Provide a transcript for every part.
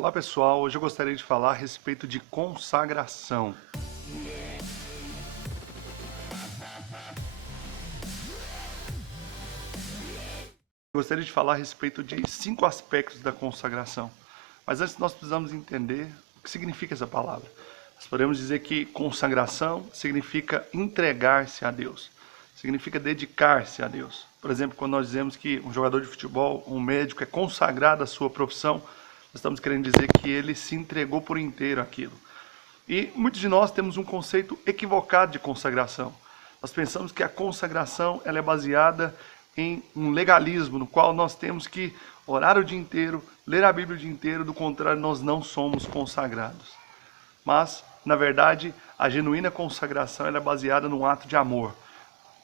Olá pessoal, hoje eu gostaria de falar a respeito de consagração. Eu gostaria de falar a respeito de 5 aspectos da consagração. Mas antes nós precisamos entender o que significa essa palavra. Nós podemos dizer que consagração significa entregar-se a Deus, significa dedicar-se a Deus. Por exemplo, quando nós dizemos que um jogador de futebol, um médico é consagrado à sua profissão, nós estamos querendo dizer que ele se entregou por inteiro àquilo. E muitos de nós temos um conceito equivocado de consagração. Nós pensamos que a consagração ela é baseada em um legalismo, no qual nós temos que orar o dia inteiro, ler a Bíblia o dia inteiro, do contrário, nós não somos consagrados. Mas, na verdade, a genuína consagração ela é baseada num ato de amor,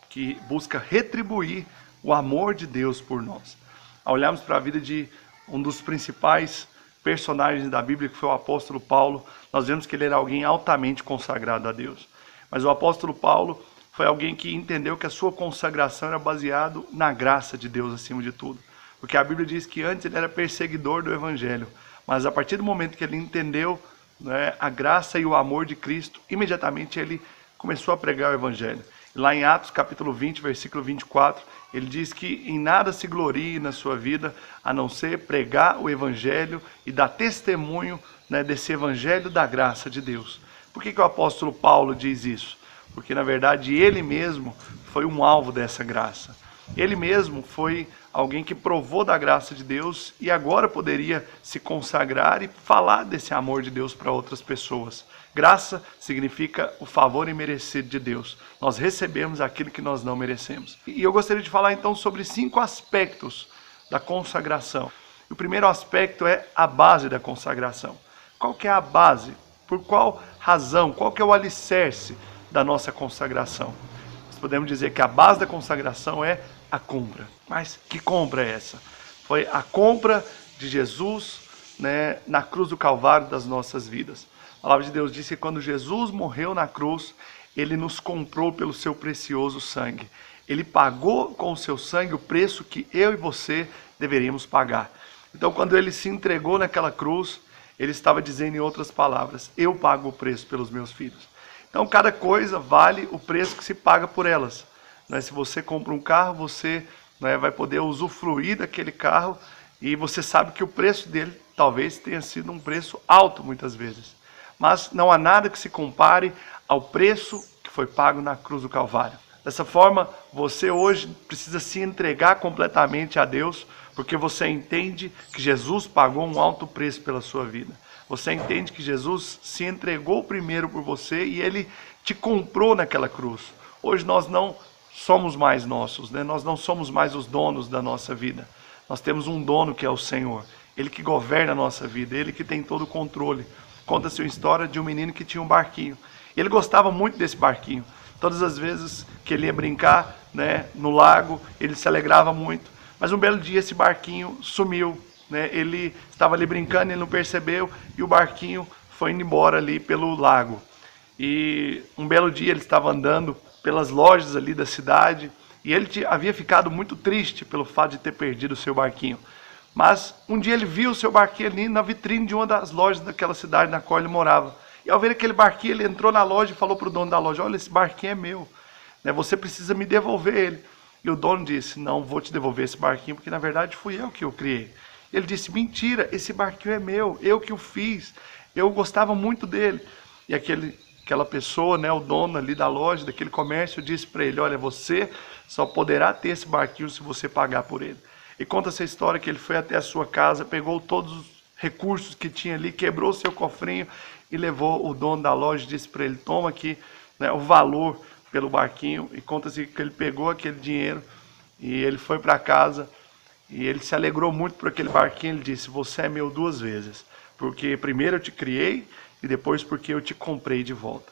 que busca retribuir o amor de Deus por nós. Ao olharmos para a vida de um dos principais personagens da Bíblia, que foi o apóstolo Paulo, nós vemos que ele era alguém altamente consagrado a Deus. Mas o apóstolo Paulo foi alguém que entendeu que a sua consagração era baseada na graça de Deus acima de tudo. Porque a Bíblia diz que antes ele era perseguidor do Evangelho, mas a partir do momento que ele entendeu, né, a graça e o amor de Cristo, imediatamente ele começou a pregar o Evangelho. Lá em Atos capítulo 20, versículo 24, ele diz que em nada se glorie na sua vida, a não ser pregar o Evangelho e dar testemunho, né, desse Evangelho da graça de Deus. Por que o apóstolo Paulo diz isso? Porque na verdade ele mesmo foi um alvo dessa graça. Ele mesmo foi alguém que provou da graça de Deus e agora poderia se consagrar e falar desse amor de Deus para outras pessoas. Graça significa o favor imerecido de Deus. Nós recebemos aquilo que nós não merecemos. E eu gostaria de falar então sobre 5 aspectos da consagração. O primeiro aspecto é a base da consagração. Qual que é a base? Por qual razão? Qual que é o alicerce da nossa consagração? Nós podemos dizer que a base da consagração é a compra. Mas que compra é essa? Foi a compra de Jesus, né, na cruz do Calvário das nossas vidas. A palavra de Deus diz que quando Jesus morreu na cruz, ele nos comprou pelo seu precioso sangue. Ele pagou com o seu sangue o preço que eu e você deveríamos pagar. Então, quando ele se entregou naquela cruz, ele estava dizendo em outras palavras: eu pago o preço pelos meus filhos. Então, cada coisa vale o preço que se paga por elas. Se você compra um carro, você vai poder usufruir daquele carro e você sabe que o preço dele talvez tenha sido um preço alto muitas vezes. Mas não há nada que se compare ao preço que foi pago na cruz do Calvário. Dessa forma, você hoje precisa se entregar completamente a Deus, porque você entende que Jesus pagou um alto preço pela sua vida. Você entende que Jesus se entregou primeiro por você e ele te comprou naquela cruz. Hoje nós não somos mais nossos, né? Nós não somos mais os donos da nossa vida. Nós temos um dono que é o Senhor. Ele que governa a nossa vida, ele que tem todo o controle. Conta-se uma história de um menino que tinha um barquinho. Ele gostava muito desse barquinho. Todas as vezes que ele ia brincar, né, no lago, ele se alegrava muito. Mas um belo dia esse barquinho sumiu, né? Ele estava ali brincando, ele não percebeu e o barquinho foi indo embora ali pelo lago. E um belo dia ele estava andando pelas lojas ali da cidade e ele havia ficado muito triste pelo fato de ter perdido o seu barquinho. Mas um dia ele viu o seu barquinho ali na vitrine de uma das lojas daquela cidade na qual ele morava. E ao ver aquele barquinho, ele entrou na loja e falou para o dono da loja: olha, esse barquinho é meu, né? Você precisa me devolver ele. E o dono disse: não vou te devolver esse barquinho, porque na verdade fui eu que o criei. Ele disse: mentira, esse barquinho é meu, eu que o fiz, eu gostava muito dele. E aquela pessoa, né, o dono ali da loja, daquele comércio, disse para ele: olha, você só poderá ter esse barquinho se você pagar por ele. E conta essa história que ele foi até a sua casa, pegou todos os recursos que tinha ali, quebrou o seu cofrinho e levou o dono da loja e disse para ele: toma aqui, né, o valor pelo barquinho. E conta-se que ele pegou aquele dinheiro e ele foi para casa e ele se alegrou muito por aquele barquinho. Ele disse: você é meu 2 vezes, porque primeiro eu te criei e depois porque eu te comprei de volta.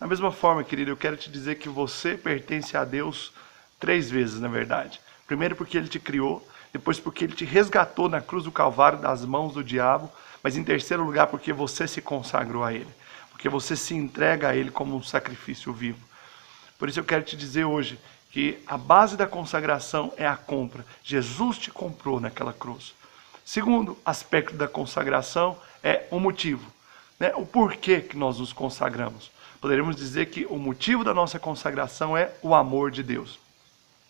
Da mesma forma, querido, eu quero te dizer que você pertence a Deus 3 vezes, na verdade. Primeiro porque ele te criou, depois porque ele te resgatou na cruz do Calvário das mãos do diabo, mas em terceiro lugar porque você se consagrou a ele, porque você se entrega a ele como um sacrifício vivo. Por isso eu quero te dizer hoje que a base da consagração é a compra. Jesus te comprou naquela cruz. Segundo aspecto da consagração é um motivo. Né? O porquê que nós nos consagramos. Poderíamos dizer que o motivo da nossa consagração é o amor de Deus.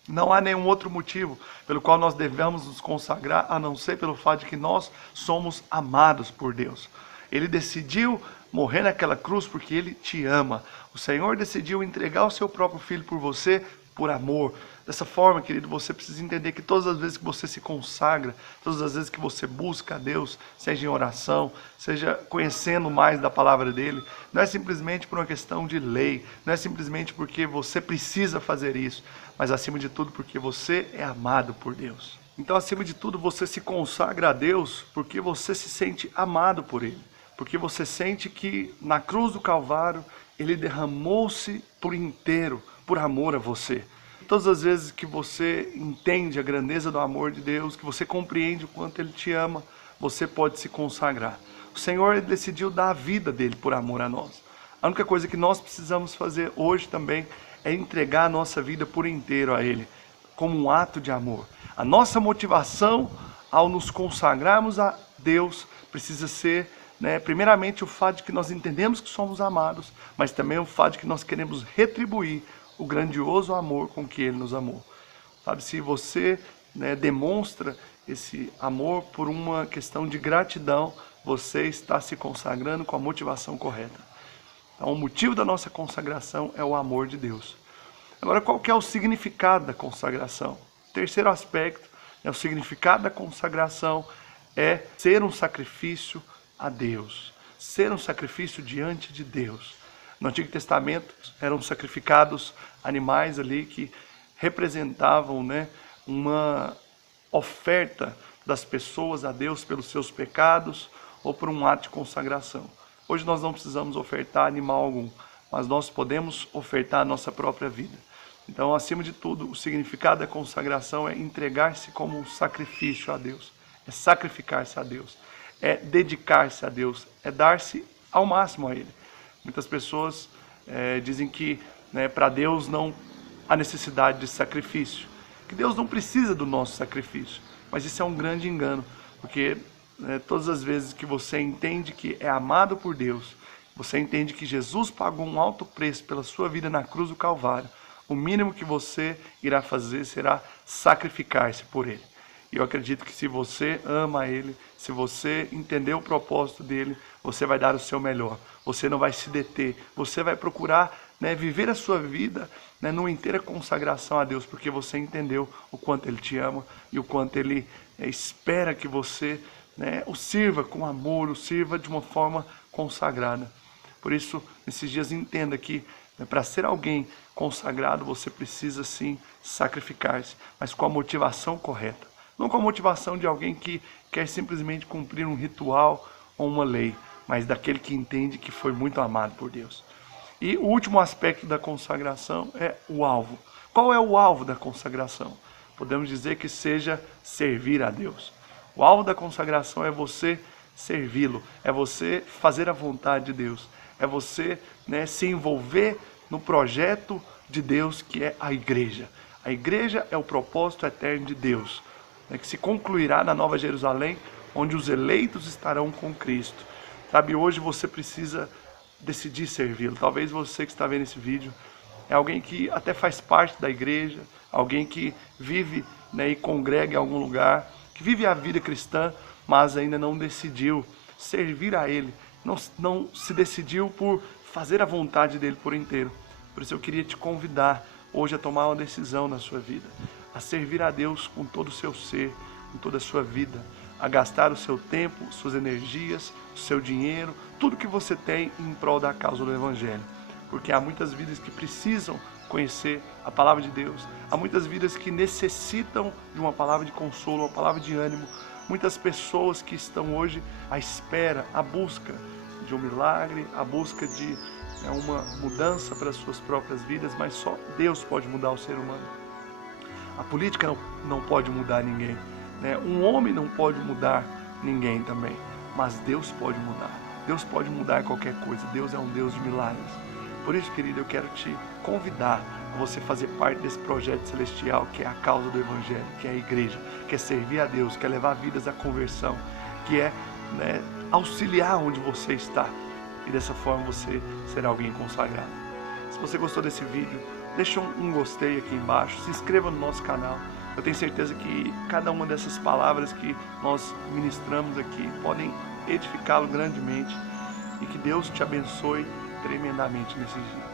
Não há nenhum outro motivo pelo qual nós devemos nos consagrar, a não ser pelo fato de que nós somos amados por Deus. Ele decidiu morrer naquela cruz porque Ele te ama. O Senhor decidiu entregar o seu próprio Filho por você, por amor. Dessa forma, querido, você precisa entender que todas as vezes que você se consagra, todas as vezes que você busca a Deus, seja em oração, seja conhecendo mais da palavra dEle, não é simplesmente por uma questão de lei, não é simplesmente porque você precisa fazer isso, mas acima de tudo porque você é amado por Deus. Então, acima de tudo, você se consagra a Deus porque você se sente amado por Ele, porque você sente que na cruz do Calvário Ele derramou-se por inteiro, por amor a você. Todas as vezes que você entende a grandeza do amor de Deus, que você compreende o quanto Ele te ama, você pode se consagrar. O Senhor decidiu dar a vida dEle por amor a nós. A única coisa que nós precisamos fazer hoje também é entregar a nossa vida por inteiro a Ele, como um ato de amor. A nossa motivação ao nos consagrarmos a Deus precisa ser, primeiramente, o fato de que nós entendemos que somos amados, mas também o fato de que nós queremos retribuir o grandioso amor com que Ele nos amou. Sabe, se você demonstra esse amor por uma questão de gratidão, você está se consagrando com a motivação correta. Então, o motivo da nossa consagração é o amor de Deus. Agora, qual que é o significado da consagração? Terceiro aspecto, o significado da consagração é ser um sacrifício a Deus, ser um sacrifício diante de Deus. No Antigo Testamento eram sacrificados animais ali que representavam uma oferta das pessoas a Deus pelos seus pecados ou por um ato de consagração. Hoje nós não precisamos ofertar animal algum, mas nós podemos ofertar a nossa própria vida. Então, acima de tudo, o significado da consagração é entregar-se como um sacrifício a Deus, é sacrificar-se a Deus, é dedicar-se a Deus, é dar-se ao máximo a Ele. Muitas pessoas dizem que para Deus não há necessidade de sacrifício, que Deus não precisa do nosso sacrifício, mas isso é um grande engano, porque todas as vezes que você entende que é amado por Deus, você entende que Jesus pagou um alto preço pela sua vida na cruz do Calvário, o mínimo que você irá fazer será sacrificar-se por Ele. E eu acredito que se você ama Ele, se você entender o propósito dEle, você vai dar o seu melhor. Você não vai se deter. Você vai procurar viver a sua vida numa inteira consagração a Deus, porque você entendeu o quanto Ele te ama e o quanto Ele espera que você o sirva com amor, o sirva de uma forma consagrada. Por isso, nesses dias, entenda que para ser alguém consagrado, você precisa sim sacrificar-se, mas com a motivação correta. Não com a motivação de alguém que quer simplesmente cumprir um ritual ou uma lei, mas daquele que entende que foi muito amado por Deus. E o último aspecto da consagração é o alvo. Qual é o alvo da consagração? Podemos dizer que seja servir a Deus. O alvo da consagração é você servi-lo, é você fazer a vontade de Deus, é você se envolver no projeto de Deus que é a igreja. A igreja é o propósito eterno de Deus, que se concluirá na Nova Jerusalém, onde os eleitos estarão com Cristo. Sabe, hoje você precisa decidir servi-lo. Talvez você que está vendo esse vídeo é alguém que até faz parte da igreja, alguém que vive e congrega em algum lugar, que vive a vida cristã, mas ainda não decidiu servir a Ele, não se decidiu por fazer a vontade dEle por inteiro. Por isso eu queria te convidar hoje a tomar uma decisão na sua vida, a servir a Deus com todo o seu ser, com toda a sua vida, a gastar o seu tempo, suas energias, o seu dinheiro, tudo que você tem em prol da causa do Evangelho. Porque há muitas vidas que precisam conhecer a palavra de Deus, há muitas vidas que necessitam de uma palavra de consolo, uma palavra de ânimo, muitas pessoas que estão hoje à espera, à busca de um milagre, à busca de uma mudança para as suas próprias vidas, mas só Deus pode mudar o ser humano. A política não pode mudar ninguém, um homem não pode mudar ninguém também, mas Deus pode mudar. Deus pode mudar qualquer coisa. Deus é um Deus de milagres. Por isso, querido, eu quero te convidar a você fazer parte desse projeto celestial que é a causa do Evangelho, que é a igreja, que é servir a Deus, que é levar vidas à conversão, que é auxiliar onde você está. E dessa forma você será alguém consagrado. Se você gostou desse vídeo, deixa um gostei aqui embaixo, se inscreva no nosso canal. Eu tenho certeza que cada uma dessas palavras que nós ministramos aqui podem edificá-lo grandemente e que Deus te abençoe tremendamente nesses dias.